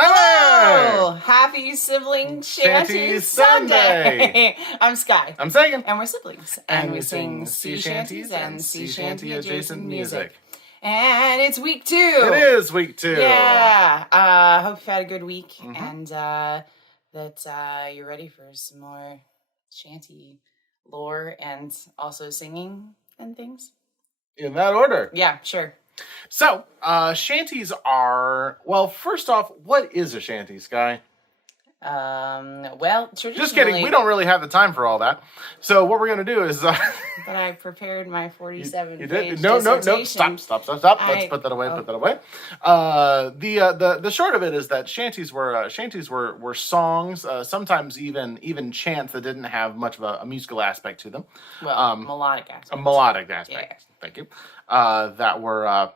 Hello! Happy Sibling Shanty Shanty Sunday! Sunday! I'm Sky. I'm Sagan. And we're siblings. And we sing sea shanties and sea shanty adjacent music. And it's week 2. It is week 2. Yeah. Hope you've had a good week. Mm-hmm. And that you're ready for some more shanty lore and also singing and things. In that order. Yeah, sure. So, shanties are, well, first off, what is a shanty, Sky? Well, traditionally... Just kidding, we don't really have the time for all that. So what we're going to do is... But I prepared my 47-page No, dissertation. Stop. Let's put that away, put that away. The short of it is that shanties were songs, sometimes even chants that didn't have much of a musical aspect to them. Well, melodic aspect. A melodic aspect, yeah. Thank you. That were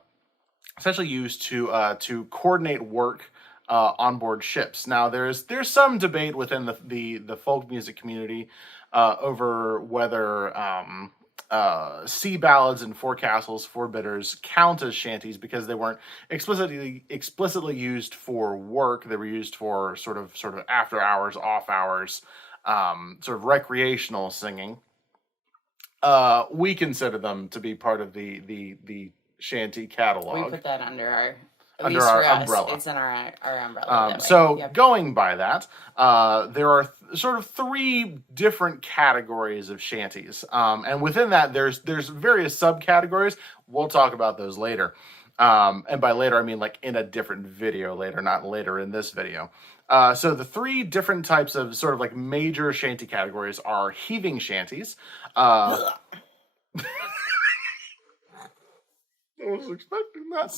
essentially used to coordinate work on board ships. Now, there's some debate within the folk music community over whether sea ballads and forecastles, forebidders count as shanties because they weren't explicitly used for work. They were used for sort of after hours, off hours, sort of recreational singing. We consider them to be part of the shanty catalog. We put that under our umbrella. It's in our umbrella. Going by that, there are sort of 3 different categories of shanties, and within that, there's various subcategories. We'll talk about those later, and by later I mean like in a different video later, not later in this video. So the 3 different types of sort of like major shanty categories are heaving shanties. I was expecting that.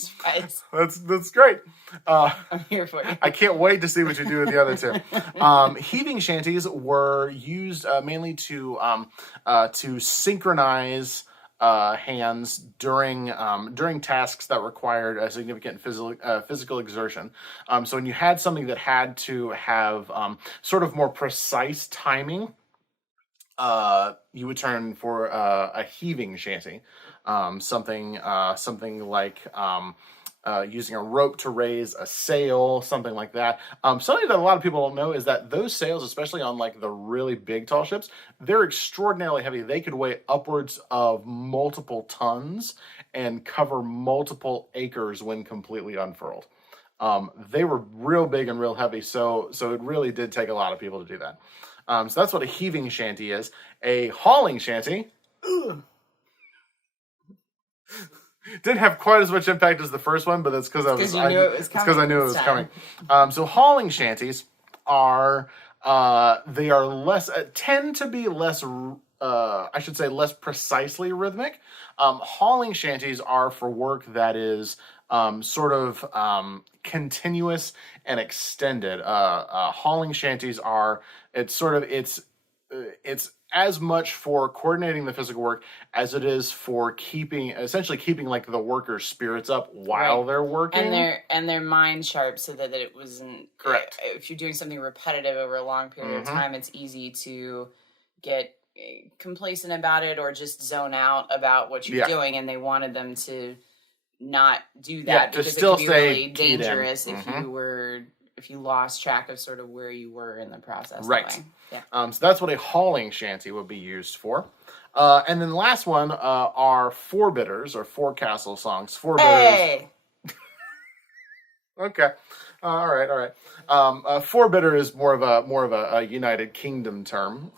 That's great. I'm here for you. I can't wait to see what you do with the other 2. Heaving shanties were used mainly to synchronize hands during tasks that required a significant physical exertion. So when you had something that had to have sort of more precise timing, you would turn for a heaving shanty. Something like using a rope to raise a sail, something like that. Something that a lot of people don't know is that those sails, especially on like the really big tall ships, they're extraordinarily heavy. They could weigh upwards of multiple tons and cover multiple acres when completely unfurled. They were real big and real heavy, so it really did take a lot of people to do that. So that's what a heaving shanty is. A hauling shanty didn't have quite as much impact as the first one, but that's because I knew it was coming. So hauling shanties are tend to be less less precisely rhythmic. Hauling shanties are for work that is continuous and extended. Hauling shanties are it's as much for coordinating the physical work as it is for keeping like the workers' spirits up while they're working and their mind sharp, so that it wasn't correct. If you're doing something repetitive over a long period of time, it's easy to get complacent about it or just zone out about what you're doing, and they wanted them to not do that because it could be really dangerous if you lost track of sort of where you were in the process. Right. Yeah. So that's what a hauling shanty would be used for. And then the last one are forebidders or forecastle songs. Forebidders. Hey! Okay. All right. Forebidder is more of a United Kingdom term.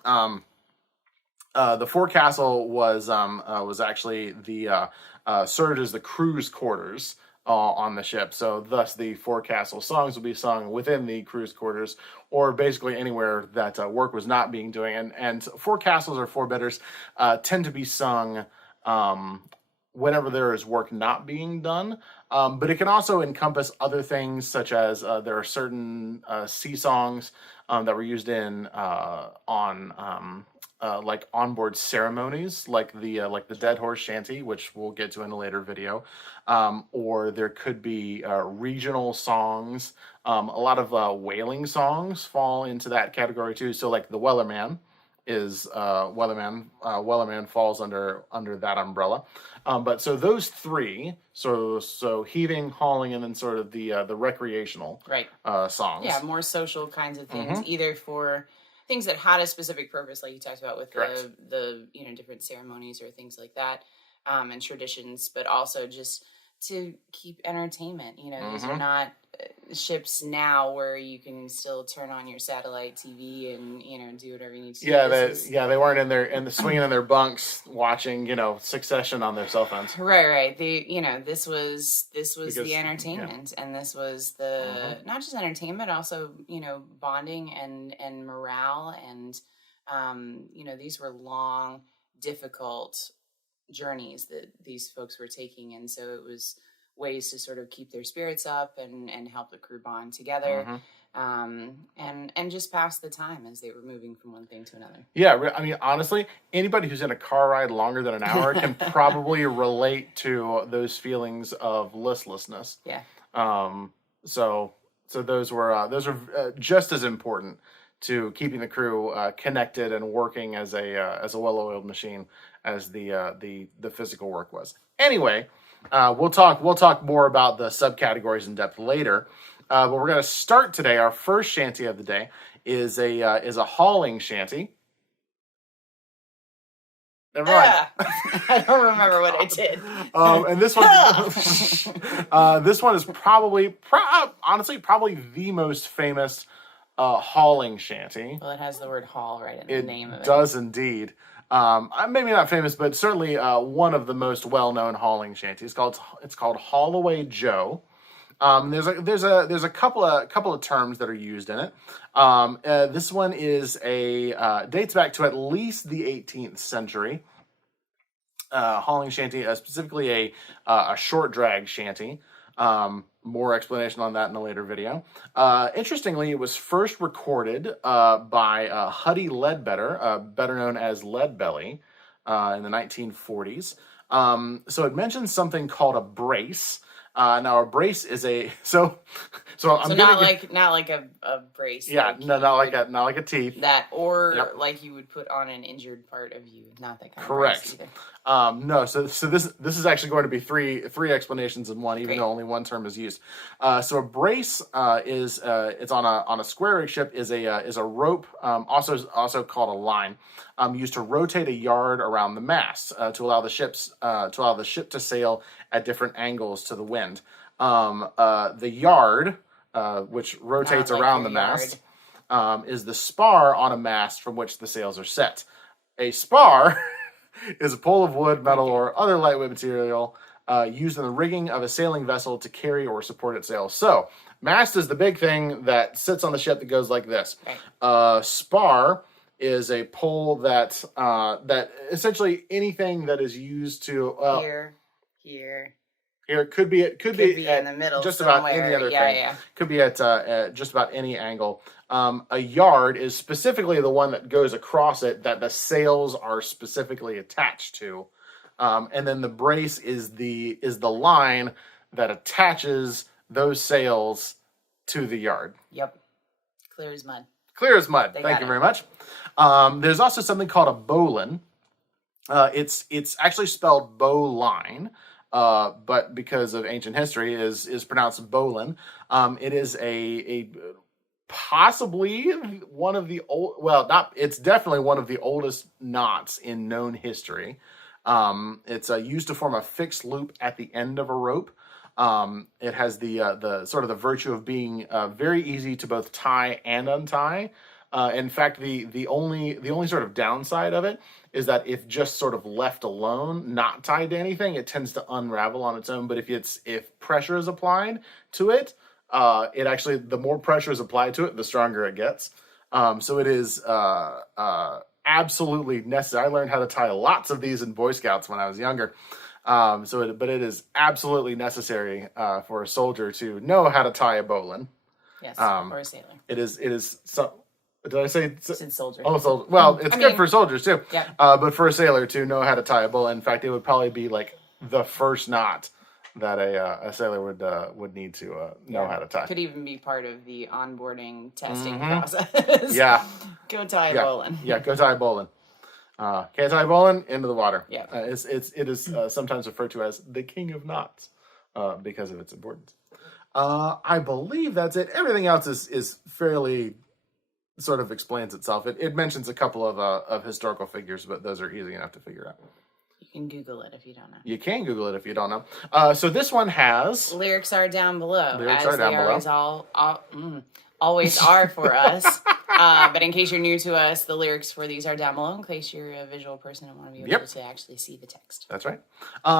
The forecastle was actually served as the crew's quarters on the ship. So thus the forecastle songs will be sung within the crew's quarters, or basically anywhere that work was not being doing. And forecastles or forebidders tend to be sung whenever there is work not being done. But it can also encompass other things, such as there are certain sea songs that were used in like onboard ceremonies, like the Dead Horse Shanty, which we'll get to in a later video, or there could be regional songs. A lot of whaling songs fall into that category too. So like the Wellerman is Wellerman falls under that umbrella. But so those three, so heaving, hauling, and then sort of the recreational right songs. Yeah, more social kinds of things, either for things that had a specific purpose, like you talked about with the different ceremonies or things like that, and traditions, but also just to keep entertainment. These are not ships now where you can still turn on your satellite TV and do whatever you need to do. They weren't in the swinging in their bunks watching Succession on their cell phones. Right. This was the entertainment, and this was the not just entertainment, also bonding and morale, and these were long, difficult journeys that these folks were taking, and so it was ways to sort of keep their spirits up and help the crew bond together, and just pass the time as they were moving from one thing to another. Yeah, I mean, honestly, anybody who's in a car ride longer than an hour can probably relate to those feelings of listlessness. Yeah. So those were just as important to keeping the crew connected and working as a well-oiled machine as the physical work was. Anyway, we'll talk more about the subcategories in depth later. But we're going to start today. Our first shanty of the day is a hauling shanty. Never mind. I don't remember what I did. And this one is probably the most famous hauling shanty. Well, it has the word haul right in the name of it. It does indeed. Maybe not famous, but certainly one of the most well-known hauling shanties. It's called Haulaway Joe. There's a couple of terms that are used in it. This one dates back to at least the 18th century. Hauling shanty, specifically a short drag shanty. More explanation on that in a later video. Interestingly, it was first recorded by Huddy Ledbetter, better known as Leadbelly, in the 1940s. So it mentions something called a brace. Now a brace is not like a brace. Yeah, like not like a teeth. That like you would put on an injured part of you. Not that kind Correct. Of brace either. No, so this is actually going to be three explanations in one, even though only one term is used. So a brace is it's on a square rig ship is a rope, also called a line, used to rotate a yard around the mast to allow the ship to sail at different angles to the wind. The yard, which rotates around the mast, is the spar on a mast from which the sails are set. A spar is a pole of wood, metal, or other lightweight material used in the rigging of a sailing vessel to carry or support its sails. So, mast is the big thing that sits on the ship that goes like this. Okay. Spar is a pole that essentially anything that is used to here. It could be in the middle, just somewhere. About any other thing. Yeah. Could be at just about any angle. A yard is specifically the one that goes across it that the sails are specifically attached to, and then the brace is the line that attaches those sails to the yard. Yep, clear as mud. Thank you very much. There's also something called a bowline. It's actually spelled bowline. But because of ancient history, is pronounced bowline. It is a possibly one of the it's definitely one of the oldest knots in known history. It's used to form a fixed loop at the end of a rope. It has the sort of the virtue of being very easy to both tie and untie. In fact, the only sort of downside of it is that if just sort of left alone, not tied to anything, it tends to unravel on its own. But if pressure is applied to it, it actually, the more pressure is applied to it, the stronger it gets. So it is absolutely necessary. I learned how to tie lots of these in Boy Scouts when I was younger. But it is absolutely necessary for a soldier to know how to tie a bowline. Yes, or a sailor. It is so. Did I say soldier? Oh, soldier. Well, it's good for soldiers too. Yeah. But for a sailor to know how to tie a bowline, in fact, it would probably be like the first knot that a sailor would need to know how to tie. Could even be part of the onboarding testing process. Yeah. Go tie a bowline. Yeah, go tie a bowline. Can't tie a bowline, into the water. Yeah. It is sometimes referred to as the king of knots because of its importance. I believe that's it. Everything else is fairly sort of explains itself. It mentions a couple of historical figures, but those are easy enough to figure out. You can Google it if you don't know. You can Google it if you don't know. So this one has... Lyrics are down below. Lyrics are down below. Always are for us. But in case you're new to us, the lyrics for these are down below in case you're a visual person and want to be able to actually see the text. That's right.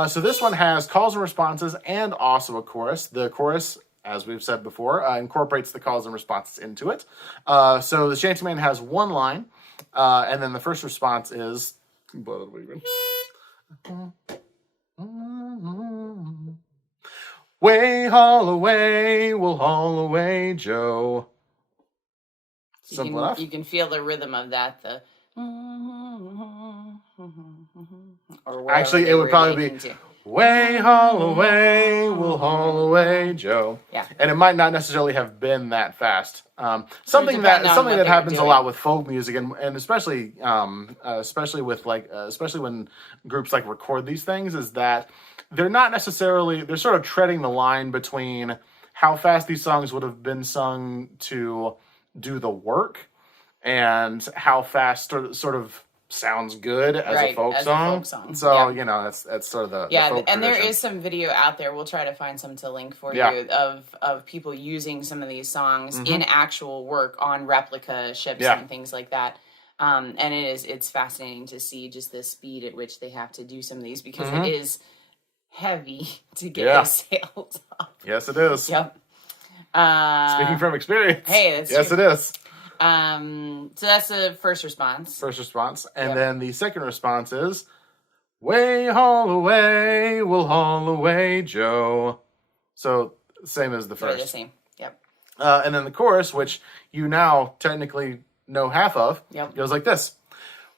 So this one has calls and responses and also a chorus. The chorus, as we've said before, incorporates the calls and responses into it. So the shantyman has one line, and then the first response is... Way haul away, we'll haul away, Joe. Simple enough. You can feel the rhythm of that. Or actually, it would probably be way haul away, we'll haul away, Joe. Yeah, and it might not necessarily have been that fast. Something that happens a lot with folk music, and especially when groups like record these things, is that they're sort of treading the line between how fast these songs would have been sung to do the work and how fast sort of sounds good as a folk song. So, that's sort of the folk and there tradition. is some video out there. We'll try to find some to link for you of people using some of these songs in actual work on replica ships and things like that. And it's fascinating to see just the speed at which they have to do some of these because it is heavy to get those sails off. Yes, it is. Yep. Speaking from experience. Hey, that's yes, true. It is. So that's the first response. And then the second response is, way haul away, we'll haul away, Joe. So same as the first. They're the same. Yep. And then the chorus, which you now technically know half of, goes like this.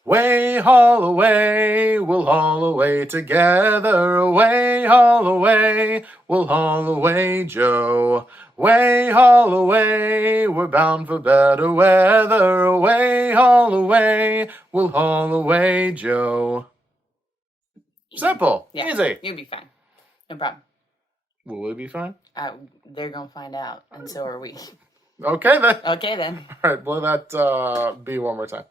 Way haul away, we'll haul away together. Away haul away, we'll haul away, Joe. Way haul away, we're bound for better weather. Away haul away, we'll haul away, Joe. Simple. Easy. You'll be fine. No problem. Will we be fine? They're going to find out, and so are we. Okay, then. Okay, then. All right, blow that B one more time.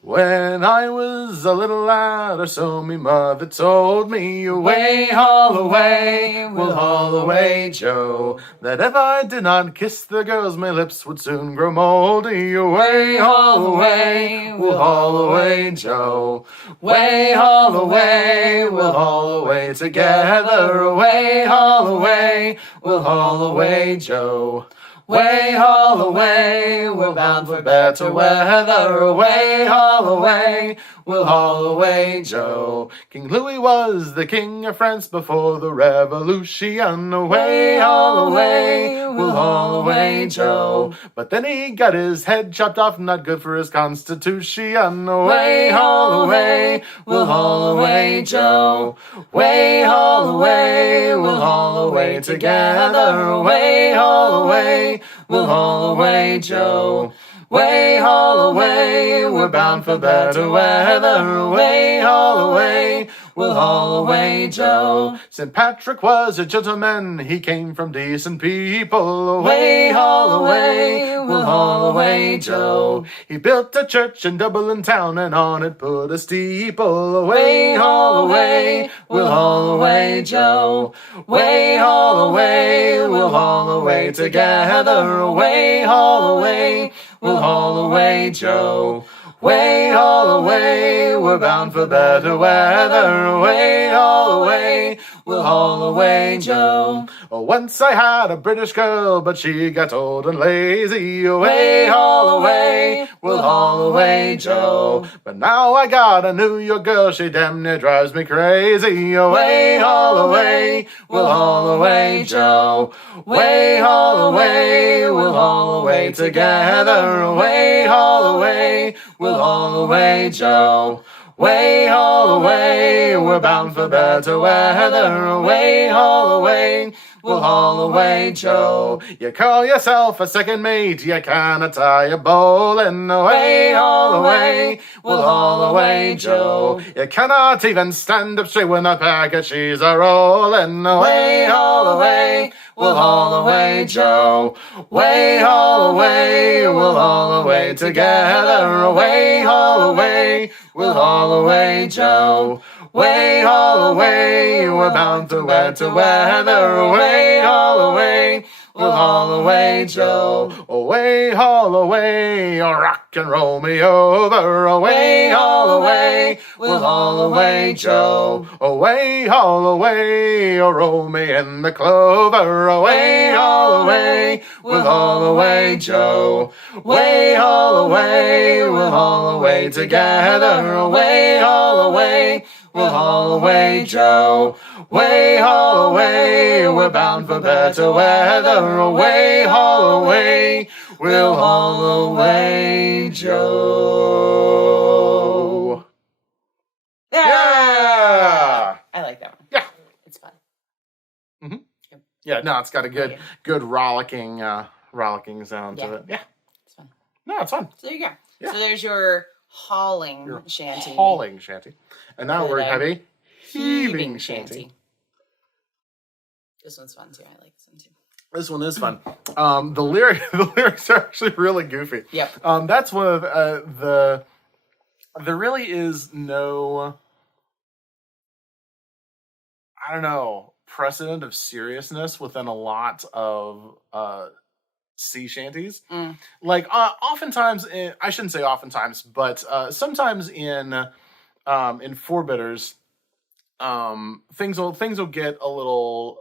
When I was a little lad, or so me mother told me, away, haul away, we'll haul away, Joe. That if I did not kiss the girls, my lips would soon grow moldy. Away, haul away, we'll haul away, Joe. Way, haul away, we'll haul away together. Away, haul away, we'll haul away, Joe. Way haul away, we're bound for better weather. Away haul away, we'll haul away, Joe. King Louis was the king of France before the revolution. Away haul away, we'll haul away, Joe. But then he got his head chopped off, not good for his constitution. Away haul away, we'll haul away, Joe. Way haul away, we'll haul away together. Away haul away, we'll haul away, Joe. Way haul away, we're bound for better weather. Way haul away, we'll haul away, Joe. St. Patrick was a gentleman, he came from decent people. Away haul away, we'll haul away, Joe. He built a church in Dublintown and on it put a steeple. Away haul away, we'll haul away, Joe. Way haul away, we'll haul away together. Away haul away, we'll haul away, Joe. Way haul away, we're bound for better weather. Away haul away, we'll haul away, Joe. Once I had a British girl, but she got old and lazy. Away haul away, we'll haul away, Joe. But now I got a New York girl, she damn near drives me crazy. Away haul away, we'll haul away, Joe. Way haul away, we'll haul away together. Away haul away, we'll haul away, Joe. way, haul away, we're bound for better weather. Away, haul away, we'll haul away, Joe. You call yourself a second mate, you cannot tie a bowline. Away, haul away, we'll haul away, Joe. You cannot even stand up straight when that pack of cheese are rolling. Away, haul away, we'll haul away, Joe. Way, haul away, we'll haul away together. Away, haul away, we'll haul away, Joe. Way, haul away, we're bound to weather. Away, haul away, we'll haul away, Joe. Away, haul away, rock and roll me over. Away, haul away, we'll haul away, Joe. Away, haul away, roll me in the clover. Away, haul away, we'll haul away, Joe. Way, haul away, we'll haul away together. Away, haul away, we'll haul away, Joe. Way, haul away, we're bound for better weather. Away, haul away, we'll haul away, Joe. Yeah! I like that one. Yeah. It's fun. Mm-hmm. Yep. Yeah, no, it's got a good rollicking sound to it. Yeah. It's fun. No, it's fun. So there you go. Yeah. So there's your hauling shanty. Hauling shanty. And now we're have a heaving shanty. This one's fun too. I like this one too. This one is fun. The lyrics are actually really goofy. Yep. That's one of there really is no, I don't know, precedent of seriousness within a lot of sea shanties. Like oftentimes, I shouldn't say oftentimes, but sometimes in forebidders, things will get a little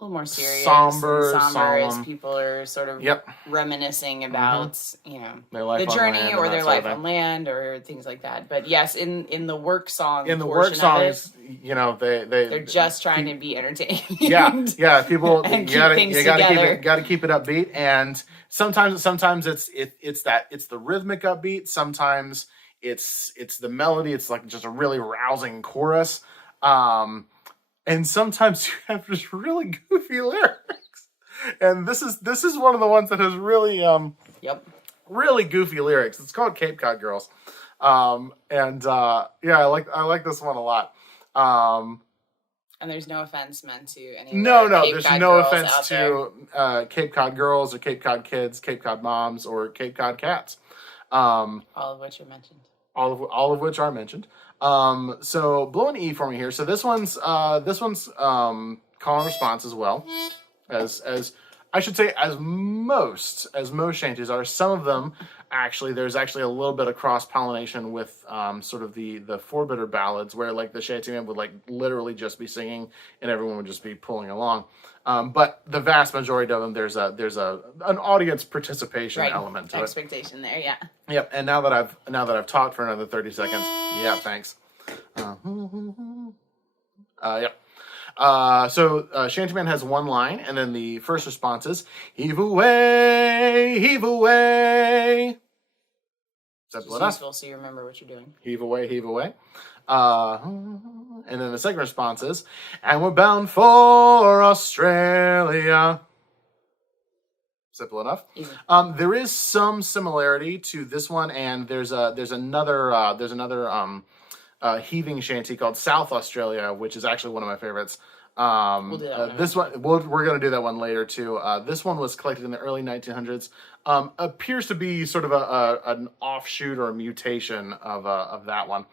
more serious, somber as people are sort of reminiscing about the journey or their life on land or things like that. But yes, in the work song, they're just trying to be entertained. Yeah. People, and you gotta keep it upbeat, and sometimes it's the rhythmic upbeat. Sometimes it's the melody. It's like just a really rousing chorus. And sometimes you have just really goofy lyrics. And this is one of the ones that has really really goofy lyrics. It's called Cape Cod Girls. I like this one a lot. And there's no offense meant to any there's no offense to Cape Cod girls or Cape Cod kids, Cape Cod moms, or Cape Cod cats. All of which are mentioned. All of which are mentioned. So blow an E for me here. So this one's call and response as well as I should say as most shanties are. Some of them there's actually a little bit of cross pollination with sort of the forebidder ballads where like the shantyman would like literally just be singing and everyone would just be pulling along. But the vast majority of them there's an audience participation element to expectation there, yeah. Yep. And now that I've talked for another 30 seconds, thanks. So Shantyman has one line, and then the first response is heave away, heave away. Simple enough. Useful so you remember what you're doing. Heave away, heave away. And then the second response is, and we're bound for Australia. Simple enough. Easy. There is some similarity to this one, and there's another heaving shanty called South Australia, which is actually one of my favorites. We'll do that we're going to do that one later too. This one was collected in the early 1900s. Appears to be sort of an offshoot or a mutation of that one.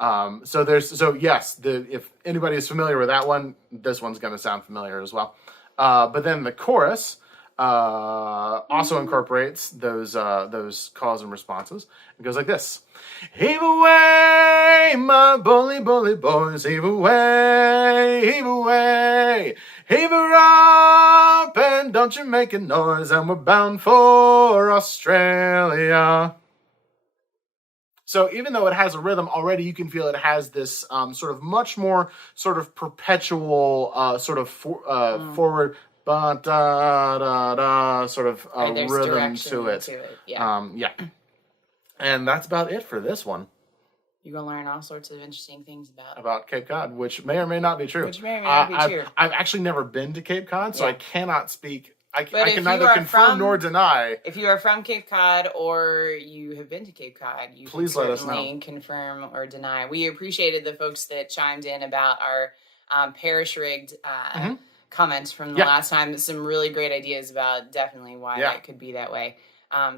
If anybody is familiar with that one, this one's going to sound familiar as well. But then the chorus also incorporates those calls and responses. It goes like this: heave away, my bully boys, heave away, heave her up, and don't you make a noise, and we're bound for Australia. So even though it has a rhythm already, you can feel it has this sort of much more sort of perpetual forward ba da da da sort of rhythm to it. Yeah. And that's about it for this one. you're going to learn all sorts of interesting things about Cape Cod, which may or may not be true. Which may or may not be true. I've actually never been to Cape Cod, so I cannot speak. I can But neither confirm nor deny. If you are from Cape Cod or you have been to Cape Cod, you please can let us know. certainly confirm or deny. We appreciated the folks that chimed in about our parish-rigged comments from the last time. Some really great ideas about definitely why that could be that way.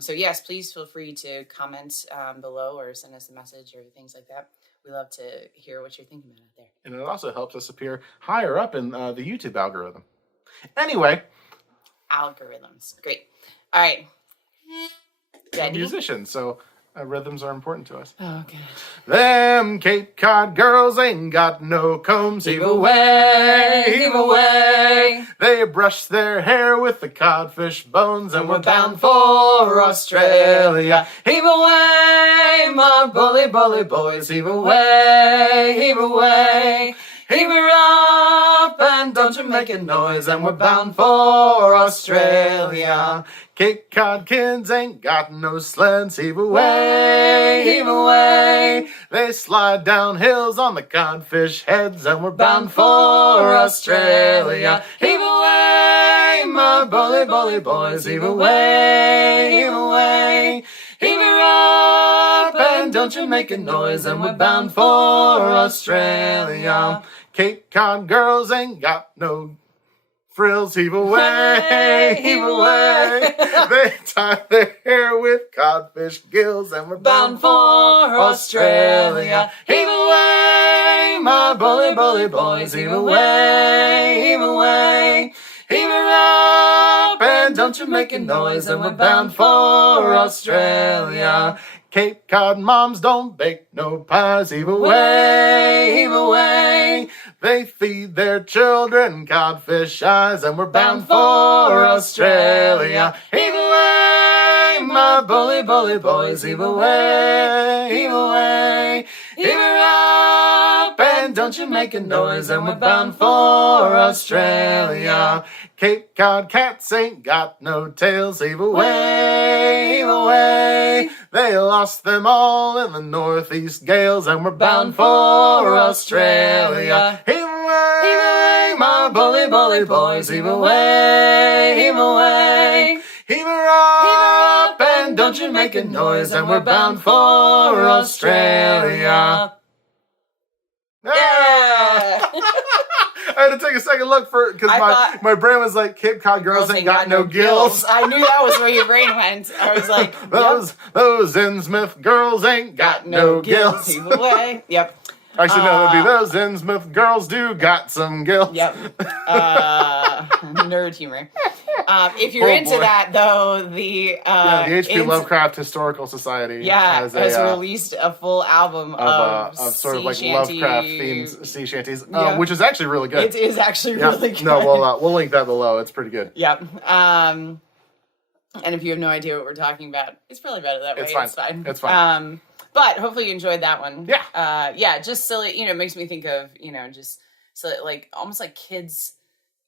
So yes, please feel free to comment below or send us a message or things like that. We love to hear what you're thinking about out there. And it also helps us appear higher up in the YouTube algorithm. Anyway. Algorithms. Great. All right. We're musicians, so rhythms are important to us. Oh, okay. Them Cape Cod girls ain't got no combs. Heave away, heave away. They brush their hair with the codfish bones, and we're bound for Australia. Heave away, my bully, bully boys. Heave away, heave away. Heave her up, and don't you make a noise, and we're bound for Australia. Cape Cod kids ain't got no sleds. Heave away, heave away. They slide down hills on the codfish heads, and we're bound for Australia. Heave away, my bully, bully boys. Heave away, heave away. Heave her up, and don't you make a noise, and we're bound for Australia. Cape Cod girls ain't got no frills. Heave away, heave away. They tie their hair with codfish gills, and we're bound for Australia. Heave away, my bully, bully boys. Heave away, heave away. Heave her up, and don't you make a noise, and we're bound for Australia. Cape Cod moms don't bake no pies. Heave away, heave away. They feed their children codfish eyes, and we're bound for Australia. Heave away, my bully, bully boys. Heave away, heave away. Heave her up, and don't you make a noise, and we're bound for Australia. Cape Cod cats ain't got no tails. Heave away, heave away. They lost them all in the northeast gales, and we're bound for Australia. Heave away, my bully, bully boys. Heave away, heave away. Heave her up, and don't you make a noise, and we're bound for Australia. Yeah! I had to take a second look for because my brain was like, Cape Cod girls ain't got no gills. I knew that was where your brain went. I was like, those Innsmouth girls ain't got no gills. Heave away. Yep. Actually, no, it'd be those Innsmouth girls do got some gills. Yep. Nerd humor. If you're into that, though, the H.P. Lovecraft Historical Society has released a full album of sort of like shanty, Lovecraft themed sea shanties, which is actually really good. It is actually really good. No, we'll link that below. It's pretty good. Yep. And if you have no idea what we're talking about, it's probably better that way. It's fine. It's fine. But hopefully you enjoyed that one. Yeah. Just silly. It makes me think of just so like almost like kids.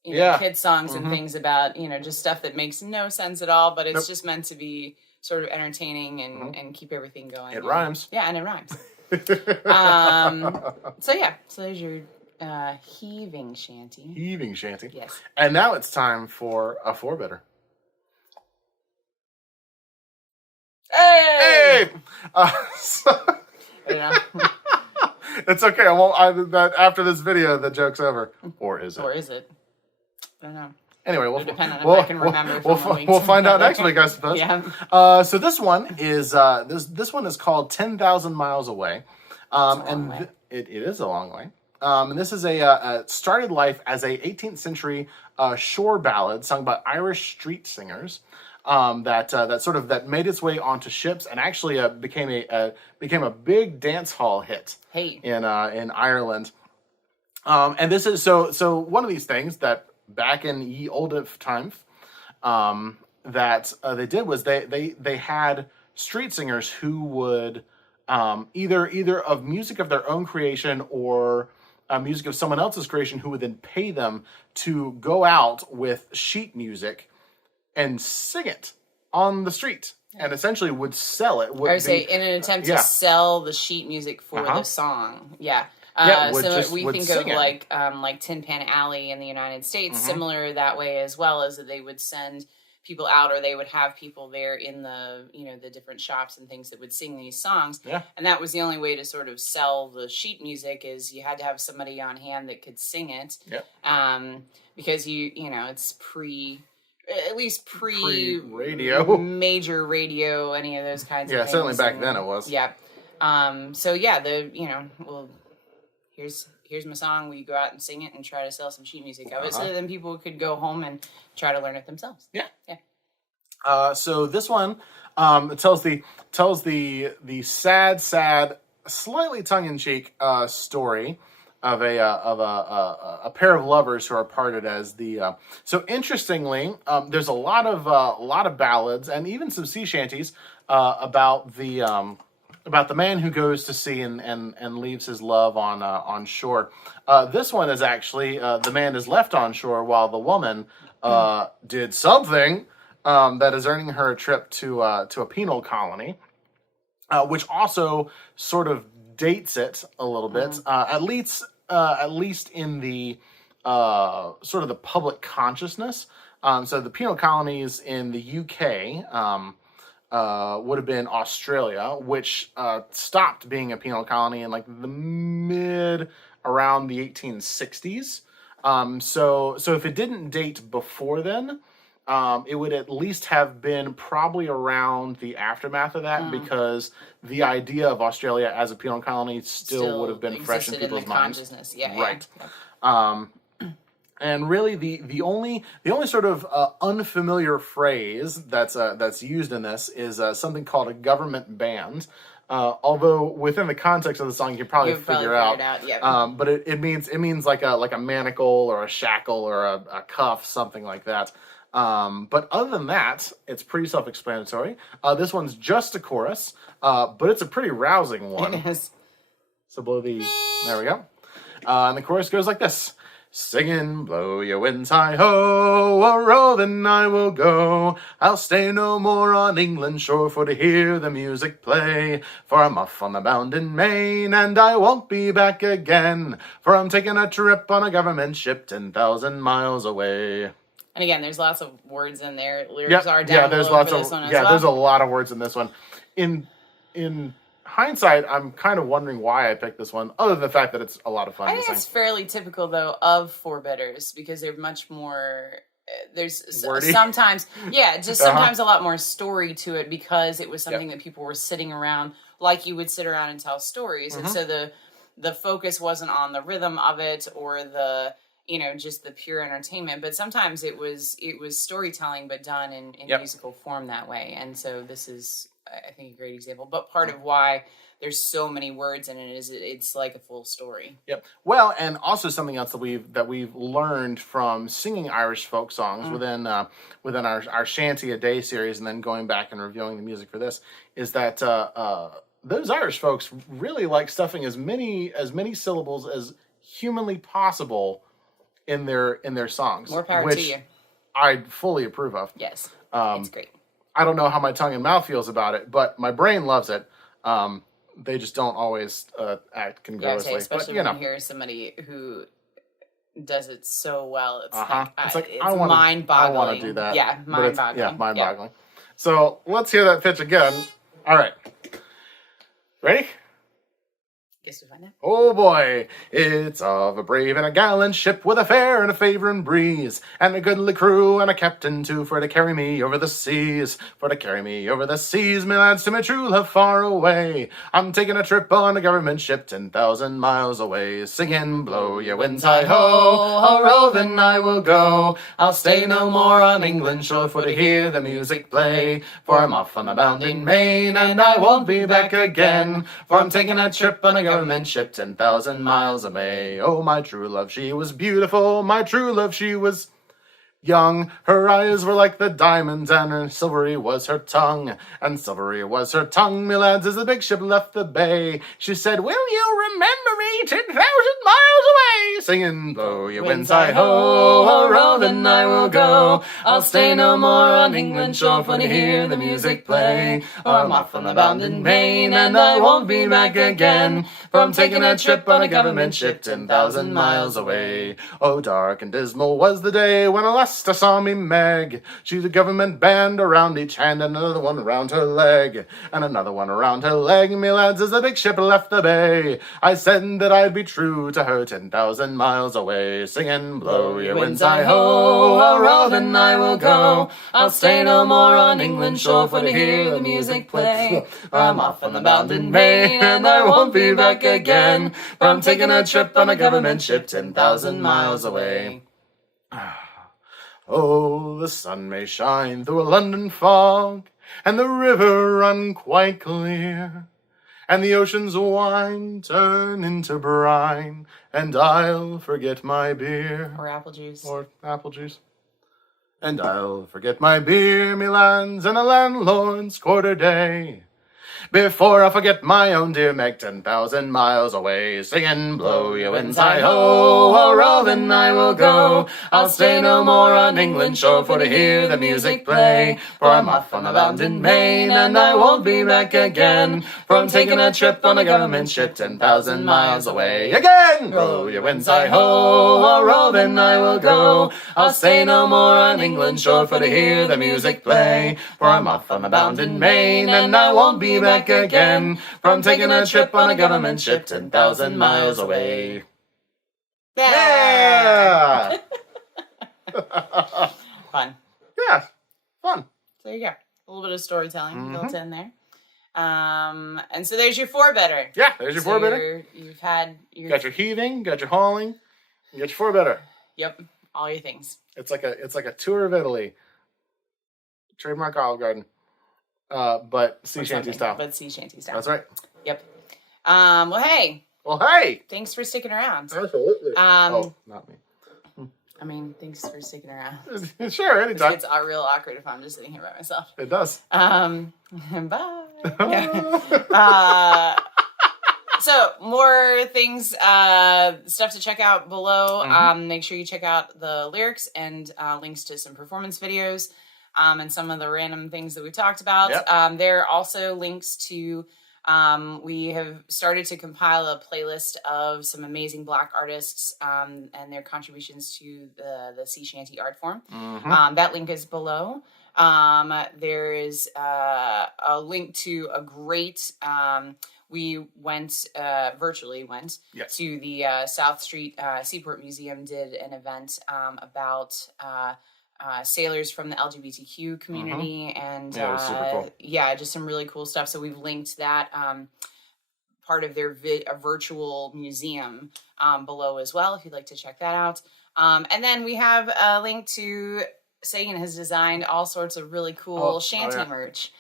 Kids songs and things about, just stuff that makes no sense at all, but it's just meant to be sort of entertaining and keep everything going. It rhymes. Yeah, and it rhymes. So there's your heaving shanty. Heaving shanty. Yes. And now it's time for a four-better. Hey! It's okay. I won't. After this video, the joke's over. Or is it? Or is it? I don't know. Anyway, we'll find out next week, I suppose. Yeah. So this one is this one is called 10,000 Miles Away, it is a long way. And this is started life as a 18th century shore ballad sung by Irish street singers. That made its way onto ships and actually became a big dance hall hit. In Ireland. And this is so one of these things that back in ye olde times that they did was they had street singers who would either of music of their own creation or music of someone else's creation who would then pay them to go out with sheet music and sing it on the street and essentially would sell it. I would say in an attempt to sell the sheet music for the song. Yeah. So we think of like Tin Pan Alley in the United States, similar that way as well, as that they would send people out, or they would have people there in the, you know, the different shops and things that would sing these songs. Yeah. And that was the only way to sort of sell the sheet music, is you had to have somebody on hand that could sing it. Yeah. Because you know, it's at least pre-radio, major radio, any of those kinds of things. Yeah, certainly back then it was. Yeah. So yeah, here's my song. We go out and sing it and try to sell some sheet music of it, so that then people could go home and try to learn it themselves. Yeah. Yeah. So this one, it tells the sad, slightly tongue-in-cheek story of a pair of lovers who are parted as the. So interestingly, there's a lot of ballads and even some sea shanties about the man who goes to sea and leaves his love on shore. This one is actually the man is left on shore while the woman did something that is earning her a trip to a penal colony, which also sort of dates it a little bit, at least in the sort of the public consciousness. So the penal colonies in the UK would have been Australia, which stopped being a penal colony in like around the 1860s. So if it didn't date before then, it would at least have been probably around the aftermath of that, because the idea of Australia as a penal colony still would have been fresh in people's minds. Yeah, right. Yeah. And really, the only sort of unfamiliar phrase that's used in this is something called a government band. Although within the context of the song, you can probably figure out. Yeah. But it means like a manacle or a shackle or a cuff, something like that. But other than that, it's pretty self-explanatory. This one's just a chorus, but it's a pretty rousing one. It is. So there we go. And the chorus goes like this. Singing, blow your winds high-ho, a roving I will go. I'll stay no more on England's shore for to hear the music play. For I'm off on the bound in Maine, and I won't be back again. For I'm taking a trip on a government ship 10,000 miles away. And again, there's lots of words in there. Lyrics are down there's below for this one as well. There's a lot of words in this one. In hindsight, I'm kind of wondering why I picked this one, other than the fact that it's a lot of fun to sing. I think it's fairly typical, though, of four-betters, because they're much more... There's wordy. Sometimes a lot more story to it, because it was something that people were sitting around, like you would sit around and tell stories. And so the focus wasn't on the rhythm of it or the... just the pure entertainment, but sometimes it was storytelling, but done in musical form that way. And so this is, I think, a great example. But part of why there's so many words in it is it's like a full story. Yep. Well, and also something else that we've learned from singing Irish folk songs within our Shanty a Day series, and then going back and reviewing the music for this, is that those Irish folks really like stuffing as many syllables as humanly possible in their songs. More power to you. I fully approve of. Yes, it's great. I don't know how my tongue and mouth feels about it, but my brain loves it. They just don't always act congruously. Yeah, especially when you hear somebody who does it so well. It's it's mind-boggling. I want to do that. Yeah, mind-boggling. Mind-boggling. So let's hear that pitch again. All right. Ready? Guess we find out. Oh boy, it's of a brave and a gallant ship with a fair and a favouring breeze, and a goodly crew and a captain too, for to carry me over the seas, me lads, to my true love far away. I'm taking a trip on a government ship 10,000 miles away, singing, blow your winds high-ho, a roving I will go. I'll stay no more on England's shore for to hear the music play, for I'm off on the bounding Maine, and I won't be back again, for I'm taking a trip on a government ship 10,000 miles away. Oh, my true love, she was beautiful. My true love, she was young. Her eyes were like the diamonds, and silvery was her tongue. And silvery was her tongue, me lads, as the big ship left the bay. She said, will you remember me 10,000 miles away? Singing, blow your winds, hi-ho, ho-row, then I will go. I'll stay no more on England's shore for to hear the music play. Or I'm off on the bound in Maine, and I won't be back again. For I'm taking a trip on a government ship 10,000 miles away. Oh, dark and dismal was the day when at last I saw me Meg. She's a government band around each hand, and another one around her leg, and another one around her leg, me lads, as the big ship left the bay. I said that I'd be true to her 10,000 miles away, singing, blow your winds, hi-ho, ho-row, then I will go. I'll stay no more on England's shore for to hear the music play. I'm off on the bound in Maine, and I won't be back again. For I'm taking a trip on a government ship 10,000 miles away. Oh, the sun may shine through a London fog, and the river run quite clear, and the ocean's wine turn into brine, and I'll forget my beer. Or apple juice. Or apple juice. And I'll forget my beer, me lands, and a landlord's quarter day, before I forget my own dear Meg 10,000 miles away, singing, blow your winds, hi-ho, ho-row, then I will go. I'll stay no more on England's shore for to hear the music play. For I'm off on the bound in Maine, and I won't be back again. For I'm taking a trip on a government ship 10,000 miles away. Again! Blow your winds, hi-ho, ho-row, then I will go. I'll stay no more on England's shore for to hear the music play. For I'm off on the bound in Maine, and I won't be back again. From taking a trip on a government ship 10,000 miles away. Yeah! Fun. Yeah, fun. So there you go. A little bit of storytelling built in there. And so there's your four-better. Yeah, there's your four-better. You've had your... Got your heaving, got your hauling, you got your four-better. Yep, all your things. It's like a tour of Italy. Trademark Olive Garden. But sea shanty style. But sea shanty style. That's right. Yep. Well, hey. Well, hey. Thanks for sticking around. Absolutely. Oh, not me. I mean, thanks for sticking around. Sure, anytime. It's real awkward if I'm just sitting here by myself. It does. Bye. So more things, stuff to check out below. Make sure you check out the lyrics and links to some performance videos. And some of the random things that we talked about. Yep. There are also links to, we have started to compile a playlist of some amazing Black artists and their contributions to the sea shanty art form. That link is below. There is a link to a great, we went, virtually went to the South Street Seaport Museum, did an event about... sailors from the LGBTQ community and yeah, it was super cool. Yeah, just some really cool stuff. So we've linked that part of their virtual museum below as well, if you'd like to check that out. And then we have a link to Sagan has designed all sorts of really cool shanty merch.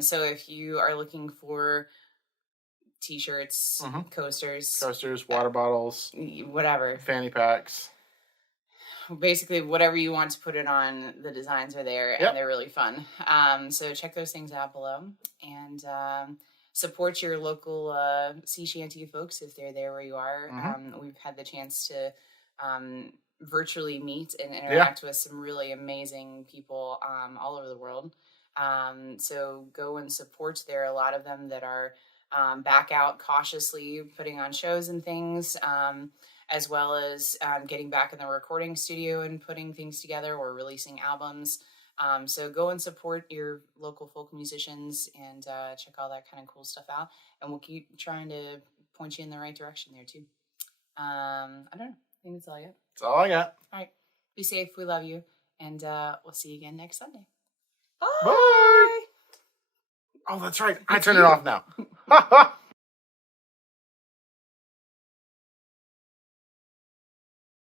So if you are looking for t-shirts, coasters, water bottles, whatever, fanny packs, basically whatever you want to put it on, the designs are there and they're really fun. So check those things out below and support your local sea shanty folks if they're there where you are. We've had the chance to virtually meet and interact with some really amazing people all over the world. So go and support. There are a lot of them that are back out cautiously putting on shows and things. As well as getting back in the recording studio and putting things together or releasing albums. So go and support your local folk musicians and check all that kind of cool stuff out. And we'll keep trying to point you in the right direction there too. I don't know. I think that's all I got. That's all I got. All right. Be safe. We love you. And we'll see you again next Sunday. Bye. Bye. Oh, that's right. I turn it off now.